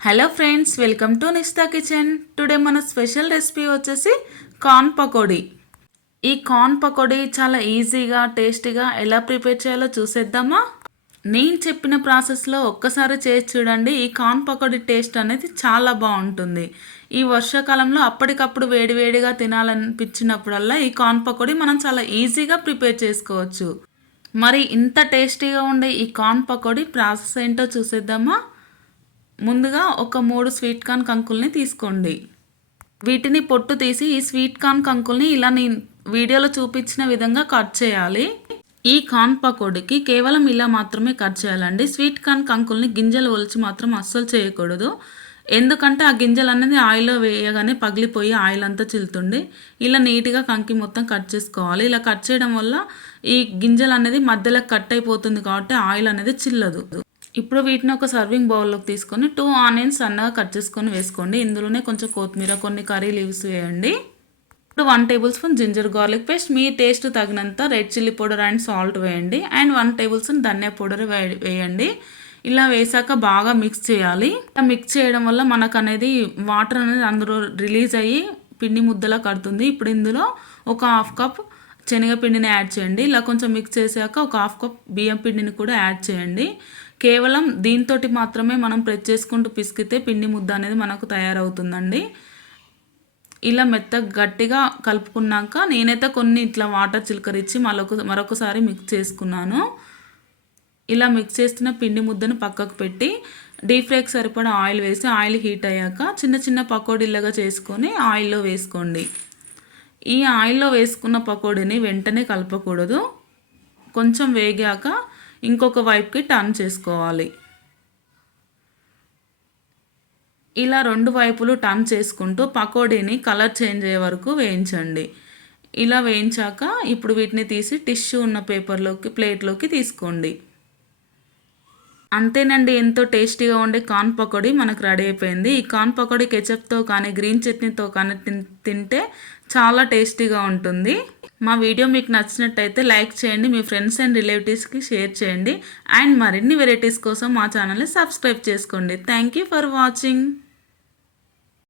Hello friends, welcome to Nishtha kitchen. Today మన special recipe వచ్చేసి corn pakodi. ఈ కార్న్ పకోడీ చాలా ఈజీగా టేస్టీగా ఎలా ప్రిపేర్ చేయాలో చూసేద్దామా? నేను చెప్పిన ప్రాసెస్లో ఒక్కసారి చేసి చూడండి. ఈ కార్న్ పకోడీ టేస్ట్ అనేది చాలా బాగుంటుంది. ఈ వర్షాకాలంలో అప్పటికప్పుడు వేడివేడిగా తినాలనిపించినప్పుడల్లా ఈ కార్న్ పకోడీ మనం చాలా ఈజీగా ప్రిపేర్ చేసుకోవచ్చు. మరి ఇంత టేస్టీగా ఉండే ఈ కార్న్ పకోడీ ప్రాసెస్ ఏంటో చూసేద్దామా? ముందుగా ఒక 3 స్వీట్ కార్న్ కంకుల్ని తీసుకోండి. వీటిని పొట్టు తీసి ఈ స్వీట్ కార్న్ కంకుల్ని ఇలా నేను వీడియోలో చూపించిన విధంగా కట్ చేయాలి. ఈ కార్న్ పకోడీకి కేవలం ఇలా మాత్రమే కట్ చేయాలండి. స్వీట్ కార్న్ కంకుల్ని గింజలు ఒలిచి మాత్రం అస్సలు చేయకూడదు. ఎందుకంటే ఆ గింజలు అనేది ఆయిల్లో వేయగానే పగిలిపోయి ఆయిల్ అంతా చిల్లుతుంది. ఇలా నీట్గా కంకి మొత్తం కట్ చేసుకోవాలి. ఇలా కట్ చేయడం వల్ల ఈ గింజలు అనేది మధ్యలో కట్ అయిపోతుంది కాబట్టి ఆయిల్ అనేది చిల్లదు. ఇప్పుడు వీటిని ఒక సర్వింగ్ బౌల్లోకి తీసుకొని 2 ఆనియన్స్ సన్నగా కట్ చేసుకొని వేసుకోండి. ఇందులోనే కొంచెం కొత్తిమీర, కొన్ని కర్రీ లీవ్స్ వేయండి. ఇప్పుడు 1 tablespoon ginger garlic paste, మీ టేస్ట్ తగినంత red chilli powder and salt వేయండి. And 1 tablespoon dhania powder వేయండి. ఇలా వేసాక బాగా మిక్స్ చేయాలి. ఇలా మిక్స్ చేయడం వల్ల మనకు అనేది వాటర్ అనేది అందులో రిలీజ్ అయ్యి పిండి ముద్దలా కడుతుంది. ఇప్పుడు ఇందులో ఒక 1/2 కప్ శనగపిండిని యాడ్ చేయండి. ఇలా కొంచెం మిక్స్ చేసాక ఒక 1/2 కప్ బియ్యం పిండిని కూడా యాడ్ చేయండి. కేవలం దీంతో మాత్రమే మనం ప్రెస్ చేసుకుంటూ పిసికితే పిండి ముద్ద అనేది మనకు తయారవుతుందండి. ఇలా మెత్తగా గట్టిగా కలుపుకున్నాక నేనైతే కొన్ని ఇట్లా వాటర్ చిలకరించి మరొకసారి మిక్స్ చేసుకున్నాను. ఇలా మిక్స్ చేస్తున్న పిండి ముద్దను పక్కకు పెట్టి డీప్ ఫ్రైకి సరిపడా ఆయిల్ వేసి ఆయిల్ హీట్ అయ్యాక చిన్న చిన్న పకోడీలాగా చేసుకొని ఆయిల్లో వేసుకోండి. ఈ ఆయిల్లో వేసుకున్న పకోడీని వెంటనే కలపకూడదు. కొంచెం వేగాక ఇంకొక వైపుకి టర్న్ చేసుకోవాలి. ఇలా 2 వైపులు టర్న్ చేసుకుంటూ పకోడీని కలర్ చేంజ్ అయ్యే వరకు వేయించండి. ఇలా వేయించాక ఇప్పుడు వీటిని తీసి టిష్యూ ఉన్న ప్లేట్లోకి తీసుకోండి. అంతేనండి, ఎంతో టేస్టీగా ఉండే కార్న్ పకోడీ మనకు రెడీ అయిపోయింది. ఈ కార్న్ పకోడీ కెచప్తో కానీ గ్రీన్ చట్నీతో కానీ తింటే చాలా టేస్టీగా ఉంటుంది. మా వీడియో మీకు నచ్చినట్టయితే లైక్ చేయండి, మీ ఫ్రెండ్స్ అండ్ రిలేటివ్స్కి షేర్ చేయండి. అండ్ మరిన్ని వెరైటీస్ కోసం మా ఛానల్ని సబ్స్క్రైబ్ చేసుకోండి. Thank you for watching.